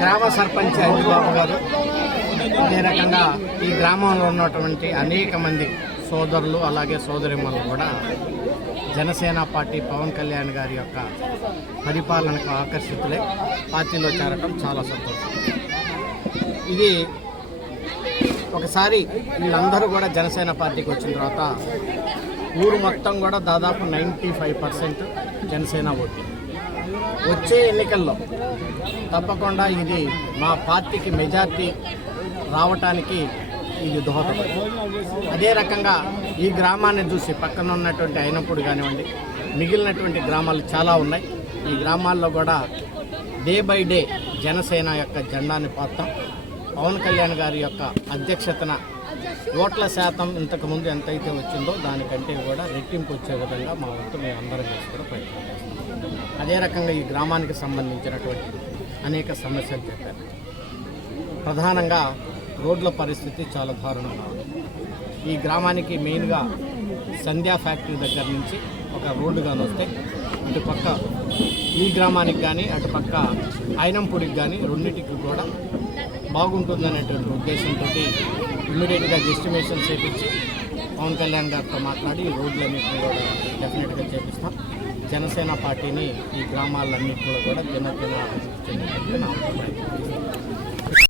గ్రామ సర్పంచ్ బాబు గారు. అదే రకంగా ఈ గ్రామంలో ఉన్నటువంటి అనేక మంది సోదరులు అలాగే సోదరిమ్మలు కూడా జనసేన పార్టీ పవన్ కళ్యాణ్ గారి యొక్క పరిపాలనకు ఆకర్షితులై పార్టీలో చేరటం చాలా సంతోషం. ఇది ఒకసారి వీళ్ళందరూ కూడా జనసేన పార్టీకి వచ్చిన తర్వాత ఊరు మొత్తం కూడా దాదాపు ninety five percent Janasena voting వచ్చే ఎన్నికల్లో తప్పకుండా ఇది మా పార్టీకి మెజార్టీ రావటానికి ఇది దోహదపడుతుంది అదే రకంగా ఈ గ్రామాన్ని చూసి పక్కన ఉన్నటువంటి అయినప్పుడు కానివ్వండి మిగిలినటువంటి గ్రామాలు చాలా ఉన్నాయి. ఈ గ్రామాల్లో కూడా డే బై డే జనసేన యొక్క జెండాని పాతాం పవన్ కళ్యాణ్ గారి యొక్క అధ్యక్షతన ఓట్ల శాతం ఇంతకుముందు ఎంతైతే వచ్చిందో దానికంటే కూడా రెట్టింపు వచ్చే విధంగా మా వంతు మేము అందరం కలిసి కూడా ప్రయత్నం చేస్తాం అదే రకంగా ఈ గ్రామానికి సంబంధించినటువంటి అనేక సమస్యలు చెప్పారు. ప్రధానంగా రోడ్ల పరిస్థితి చాలా దారుణంగా ఉంది. ఈ గ్రామానికి మెయిన్గా సంధ్యా ఫ్యాక్టరీ దగ్గర నుంచి ఒక రోడ్డు కానీ వస్తే ఇటు పక్క ఈ గ్రామానికి కానీ అటు పక్క అయినంపూడికి కానీ రెండింటికి కూడా బాగుంటుందనేటువంటి ఉద్దేశంతో ఇమ్మీడియట్గా ఎస్టిమేషన్ చేపించి పవన్ కళ్యాణ్ గారితో మాట్లాడి ఈ రోడ్లన్నింటినీ కూడా డెఫినెట్గా చేపిస్తాం. జనసేన పార్టీని ఈ గ్రామాలన్నింటిలో కూడా దినదిన అభివృద్ధి చెందినట్టు నా అభిప్రాయం.